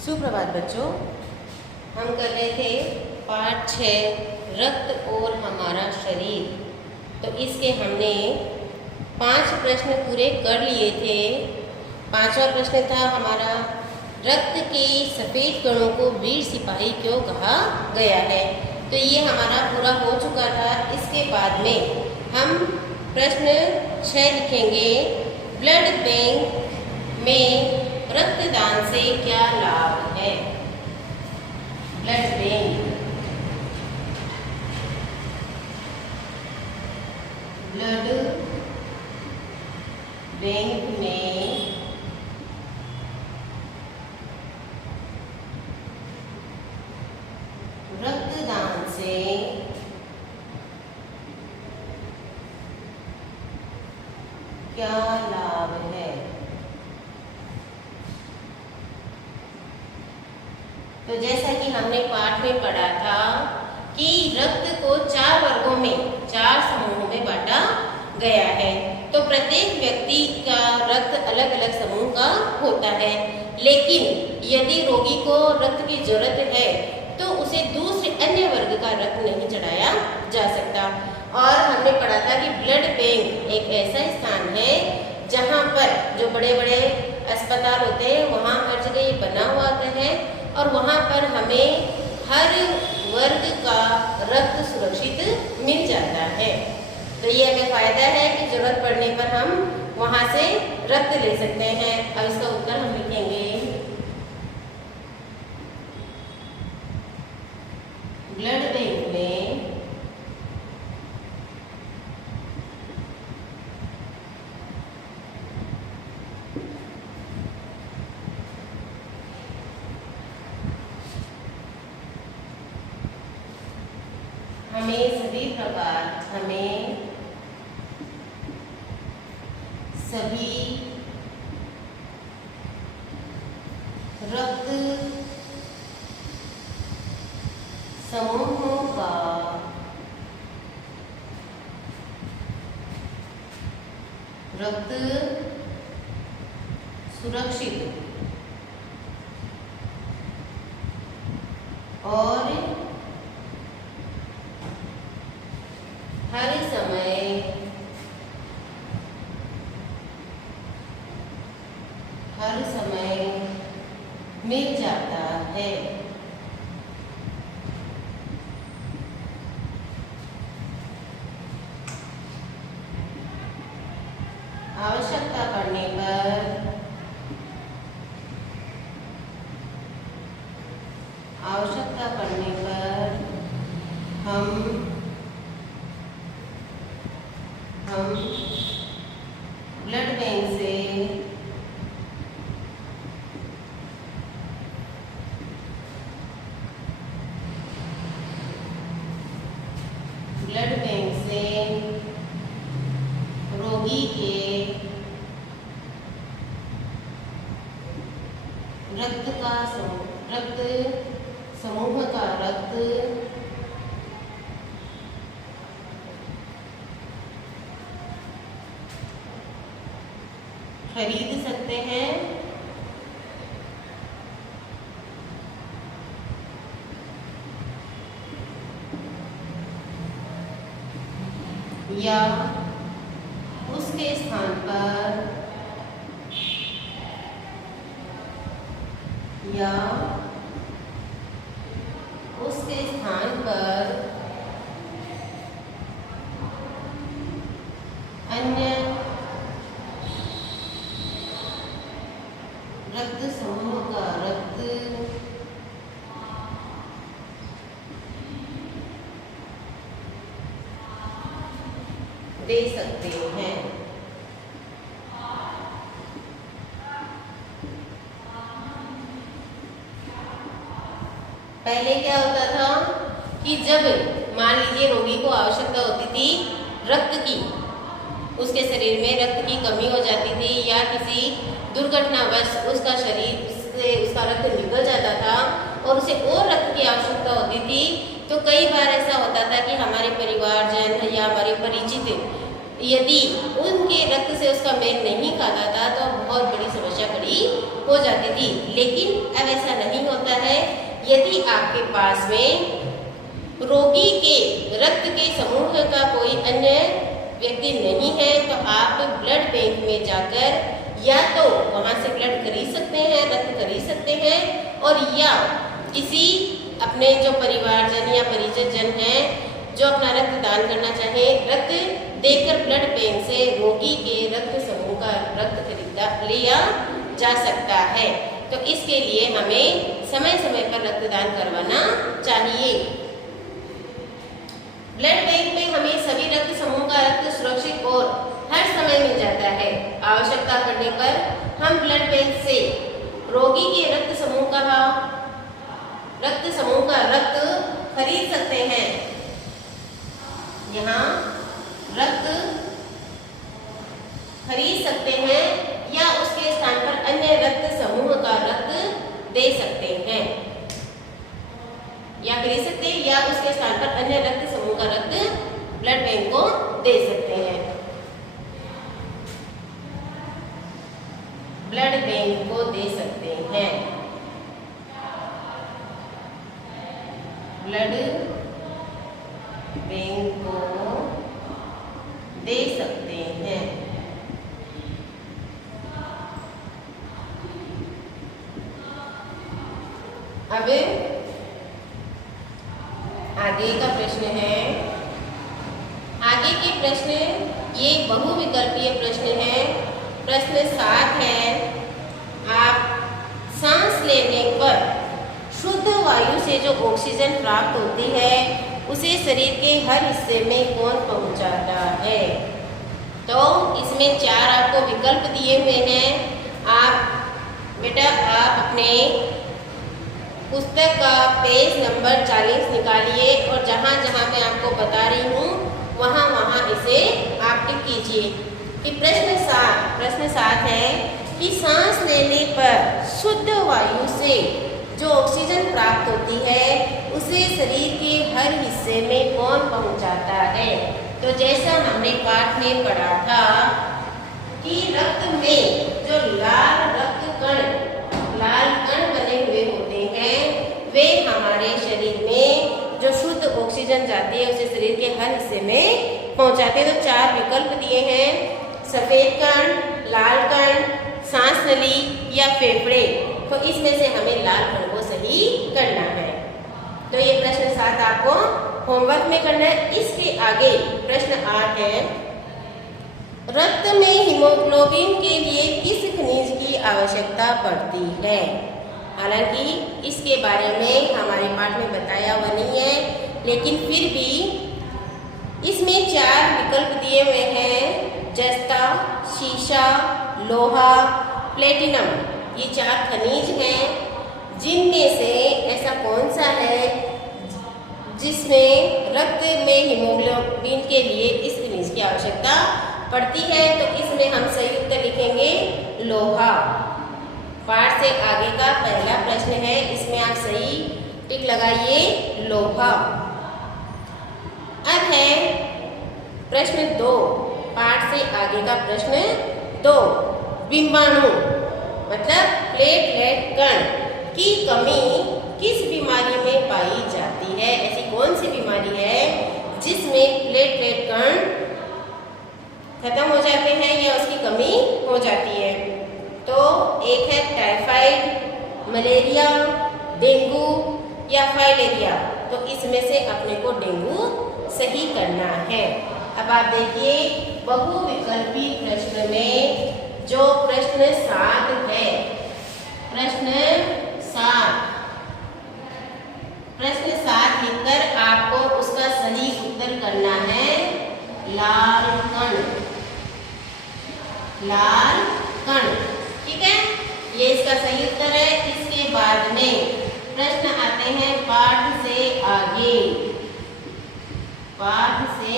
सुप्रभात बच्चों, हम कर रहे थे पाठ 6 रक्त और हमारा शरीर। तो इसके हमने 5 प्रश्न पूरे कर लिए थे। 5वां प्रश्न था हमारा, रक्त के सफ़ेद कणों को वीर सिपाही क्यों कहा गया है। तो ये हमारा पूरा हो चुका था। इसके बाद में हम प्रश्न 6 लिखेंगे, ब्लड बैंक में रक्तदान से क्या लाभ है। ब्लड बैंक, ब्लड बैंक में रक्तदान से क्या लाभ है। तो जैसा कि हमने पाठ में पढ़ा था कि रक्त को 4 वर्गों में, 4 समूहों में बांटा गया है। तो प्रत्येक व्यक्ति का रक्त अलग अलग समूह का होता है, लेकिन यदि रोगी को रक्त की जरूरत है तो उसे दूसरे अन्य वर्ग का रक्त नहीं चढ़ाया जा सकता। और हमने पढ़ा था कि ब्लड बैंक एक ऐसा स्थान है जहाँ पर जो बड़े बड़े अस्पताल होते हैं वहाँ हर जगह ये बना हुआ है और वहाँ पर हमें हर वर्ग का रक्त सुरक्षित मिल जाता है। तो ये हमें फायदा है कि जरूरत पड़ने पर हम वहाँ से रक्त ले सकते हैं। अब इसका उत्तर हम लिखेंगे, ब्लड बैंक में हमें सभी रक्त समूहों का रक्त सुरक्षित और हर समय मिल जाता है। आवश्यकता पड़ने पर हम ब्लड बैंक से रोगी के रक्त समूह का रक्त खरीद सकते हैं या उसके स्थान पर अन्य रक्त समूह का रक्त दे सकते हैं। पहले क्या होता था कि जब मान लीजिए रोगी को आवश्यकता होती थी रक्त की, उसके शरीर में रक्त की कमी हो जाती थी या किसी दुर्घटनावश उसका शरीर से उसका रक्त निकल जाता था और उसे और रक्त की आवश्यकता होती थी, तो कई बार ऐसा होता था कि हमारे परिवारजन या हमारे परिचित यदि उनके रक्त से उसका मेल नहीं खाता था तो बहुत बड़ी समस्या खड़ी हो जाती थी। लेकिन अब ऐसा नहीं यदि आपके पास में रोगी के रक्त के समूह का कोई अन्य व्यक्ति नहीं है तो आप ब्लड बैंक में जाकर या तो वहाँ से ब्लड खरीद सकते हैं, रक्त खरीद सकते हैं, और या किसी अपने जो परिवारजन या परिजन हैं जो अपना रक्त दान करना चाहे, रक्त देकर ब्लड बैंक से रोगी के रक्त समूह का रक्त खरीदा लिया जा सकता है। तो इसके लिए हमें समय समय पर रक्तदान करवाना चाहिए। ब्लड बैंक में हमें सभी रक्त समूह का रक्त सुरक्षित और हर समय मिल जाता है। आवश्यकता पड़ने पर हम ब्लड बैंक से रोगी के रक्त समूह का रक्त खरीद सकते हैं। यहाँ रक्त खरीद सकते हैं या उसके स्थान पर अन्य रक्त समूह का रक्त दे सकते हैं, या खरीद सकते हैं या उसके स्थान पर अन्य रक्त समूह का रक्त ब्लड बैंक को दे सकते हैं। ब्लड बैंक को दे सकते हैं, ब्लड बैंक को दे सकते हैं। अब आगे का प्रश्न है, आगे के प्रश्न ये बहुविकल्पीय प्रश्न है। प्रश्न 7 है, आप सांस लेने पर शुद्ध वायु से जो ऑक्सीजन प्राप्त होती है उसे शरीर के हर हिस्से में कौन पहुंचाता है? तो इसमें 4 आपको विकल्प दिए हुए हैं। आप अपने पुस्तक का पेज नंबर 40 निकालिए और जहाँ जहाँ मैं आपको बता रही हूँ वहाँ इसे आप टिक कीजिए कि प्रश्न 7 है कि सांस लेने पर शुद्ध वायु से जो ऑक्सीजन प्राप्त होती है उसे शरीर के हर हिस्से में कौन पहुंचाता है? तो जैसा हमने पाठ में पढ़ा था कि रक्त में जो लाल कण बने हुए होते हैं वे हमारे शरीर में जो शुद्ध ऑक्सीजन जाती है उसे शरीर के हर हिस्से में पहुंचाते हैं। तो 4 विकल्प दिए हैं, सफेद कण, लाल कण, सांस नली या फेफड़े। तो इसमें से हमें लाल कण को सही करना है। तो ये प्रश्न 7 आपको होमवर्क में करना है। इसके आगे प्रश्न 8 है, रक्त में हीमोग्लोबिन के लिए किस खनिज की आवश्यकता पड़ती है? हालांकि इसके बारे में हमारे पाठ में बताया हुआ नहीं है, लेकिन फिर भी इसमें 4 विकल्प दिए हुए हैं, जस्ता, शीशा, लोहा, प्लेटिनम। ये 4 खनिज हैं, जिनमें से ऐसा कौन सा है जिसमें रक्त में हीमोग्लोबिन के लिए इस खनिज की आवश्यकता पड़ती है? तो इसमें हम सही उत्तर लिखेंगे लोहा। पाठ से आगे का पहला प्रश्न है, इसमें आप सही टिक लगाइए लोहा। अब है प्रश्न 2, पाठ से आगे का प्रश्न 2, बिंबाणु मतलब प्लेटलेट कण की कमी किस बीमारी में पाई जाती है? ऐसी कौन सी बीमारी है जिसमें प्लेटलेट कण खत्म हो जाते हैं या उसकी कमी हो जाती है? तो एक है टाइफाइड, मलेरिया, डेंगू या फाइलेरिया। तो इसमें से अपने को डेंगू सही करना है। अब आप देखिए बहुविकल्पी प्रश्न में जो प्रश्न 7 है, प्रश्न 7 लिखकर आपको उसका सही उत्तर करना है लाल कण। ठीक है, ये इसका सही उत्तर है। इसके बाद में प्रश्न आते हैं पाठ से आगे। पाठ से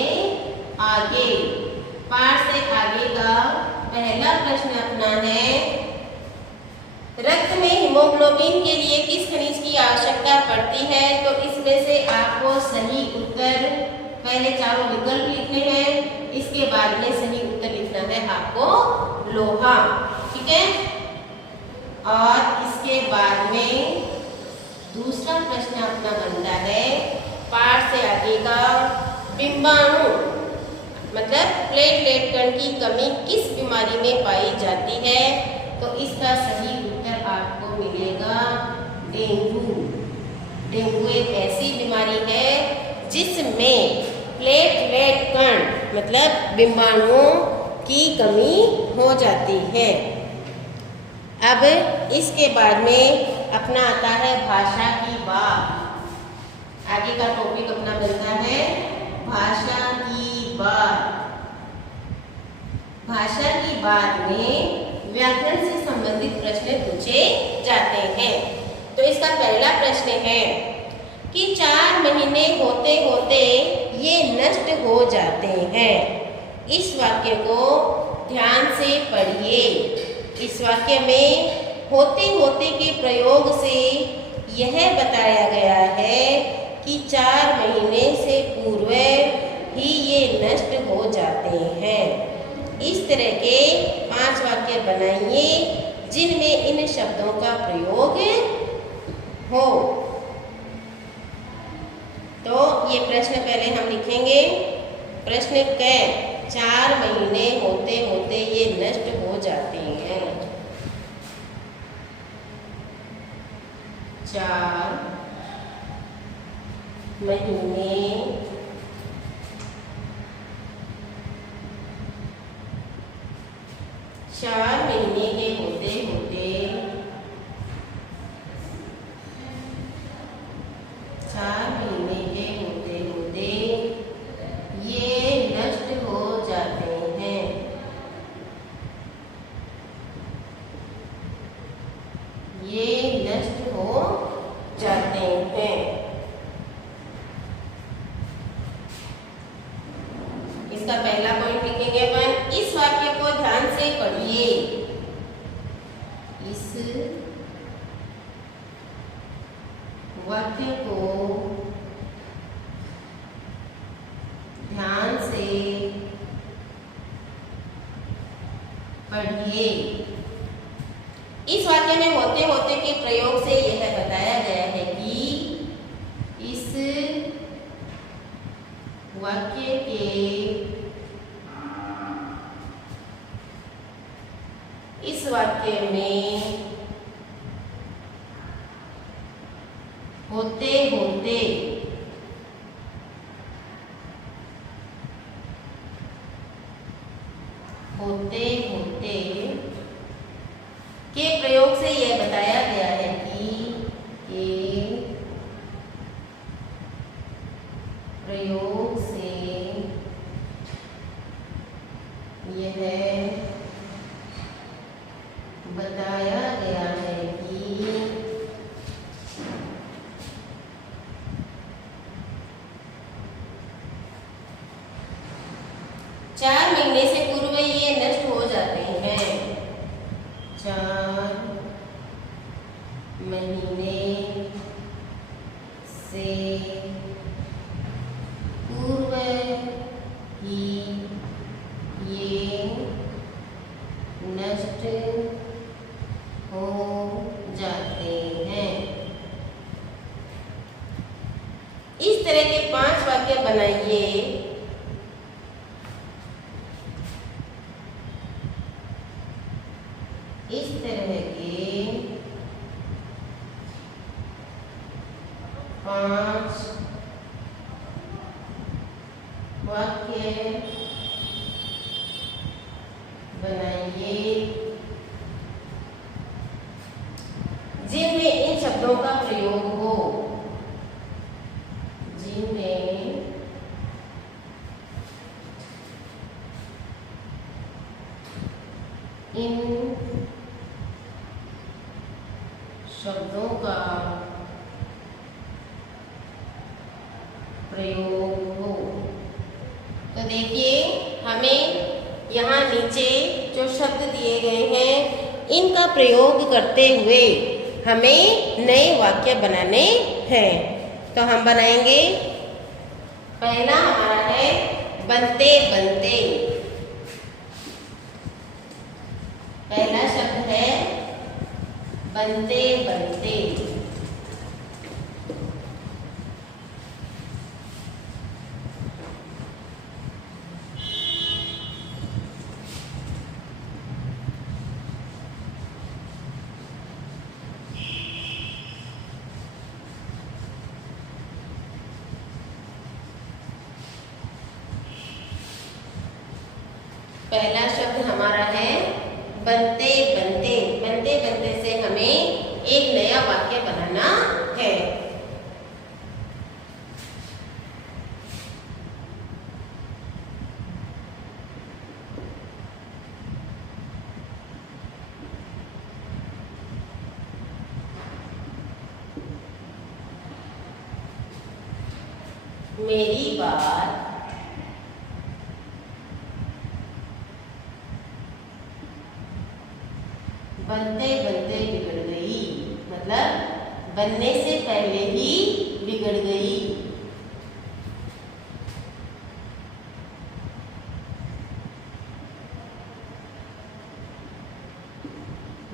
आगे का पहला प्रश्न अपना है, रक्त में हीमोग्लोबिन के लिए किस खनिज की आवश्यकता पड़ती है? तो इसमें से आपको सही उत्तर पहले 4 विकल्प लिखने हैं, इसके बाद में सही उत्तर लिखना है आपको लोहा। ठीक है, और इसके बाद में दूसरा प्रश्न अपना बनता है पाठ से आगे का, बिंबाणु मतलब प्लेटलेट कण की कमी किस बीमारी में पाई जाती है? तो इसका सही उत्तर आपको मिलेगा डेंगू। डेंगू एक ऐसी बीमारी है जिसमें प्लेटलेट कण मतलब बिंबाणुओं की कमी हो जाती है। अब इसके बाद में अपना आता है भाषा की बात। आगे का टॉपिक अपना बनता है भाषा की बात। भाषा की बात में व्याकरण से संबंधित प्रश्न पूछे जाते हैं। तो इसका पहला प्रश्न है कि 4 महीने होते होते ये नष्ट हो जाते हैं। इस वाक्य को ध्यान से पढ़िए। इस वाक्य में होते होते के प्रयोग से यह बताया गया है कि 4 महीने से पूर्व ही ये नष्ट हो जाते हैं। इस तरह के 5 वाक्य बनाइए जिनमें इन शब्दों का प्रयोग हो। तो ये प्रश्न पहले हम लिखेंगे। प्रश्न क 4 महीने होते होते ये नष्ट हो जाते हैं। 4 महीने के होते होते 4 महीने के होते होते ये नष्ट हो जाते हैं। ये नष्ट हो जाते हैं। इसका पहला पॉइंट लिखेंगे अपन। इस वाक्य को ध्यान से पढ़िए। इस वाक्य को ध्यान से पढ़िए। इस वाक्य में होते होते के प्रयोग से यह बताया गया है कि इस वाक्य में होते होते के प्रयोग से यह बताया गया है कि प्रयोग से यह बताया गया है कि 4 महीने से पूर्व ये नष्ट हो जाते हैं। 4 महीने से पूर्व ही ये नष्ट हो जाते हैं। इस तरह के 5 वाक्य बनाइए। इस तरह के 5 वाक्य बनाइए जिनमें इन शब्दों का प्रयोग हो। जिनमें इन शब्दों का प्रयोग हो। तो देखिए हमें यहाँ नीचे जो शब्द दिए गए हैं इनका प्रयोग करते हुए हमें नए वाक्य बनाने हैं। तो हम बनाएंगे। पहला हमारा है बनते बनते। पहला शब्द है बनते बनते। पहला शब्द हमारा है बनते बनते। बनते बनते से हमें एक नया वाक्य बनाना है। मेरी बात बनते बनते बिगड़ गई, मतलब बनने से पहले ही बिगड़ गई।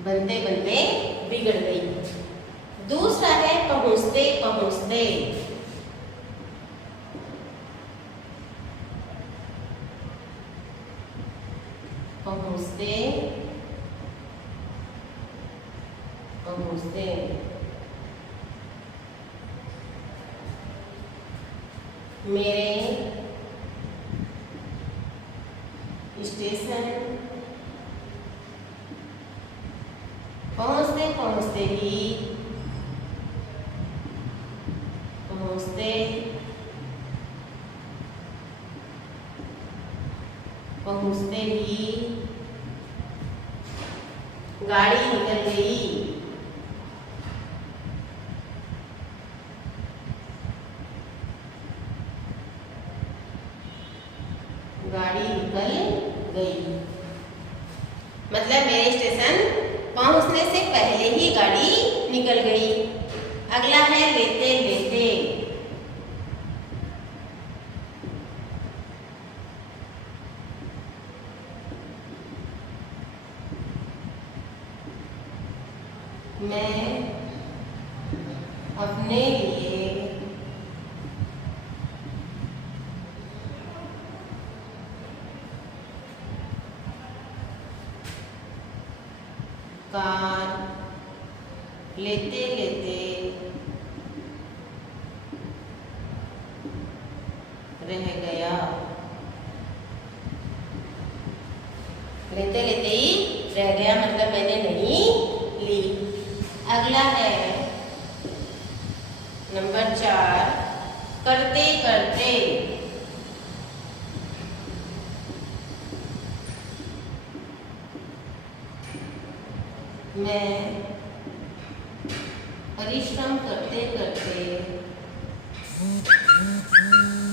बनते बनते बिगड़ गई। दूसरा है पहुंचते पहुंचते। पहुंचते पहुंचते मेरे स्टेशन पहुंचते पहुंचते ही पहुंचते पहुंचते ही गाड़ी निकल गई। गाड़ी निकल गई मतलब मेरे स्टेशन पहुंचने से पहले ही गाड़ी निकल गई। अगला है लेते लेते। मैं अपने लिए कार लेते लेते रह गया। लेते लेते ही रह गया मतलब मैंने नहीं ली। अगला है नंबर 4 करते करते। मैं परिश्रम करते करते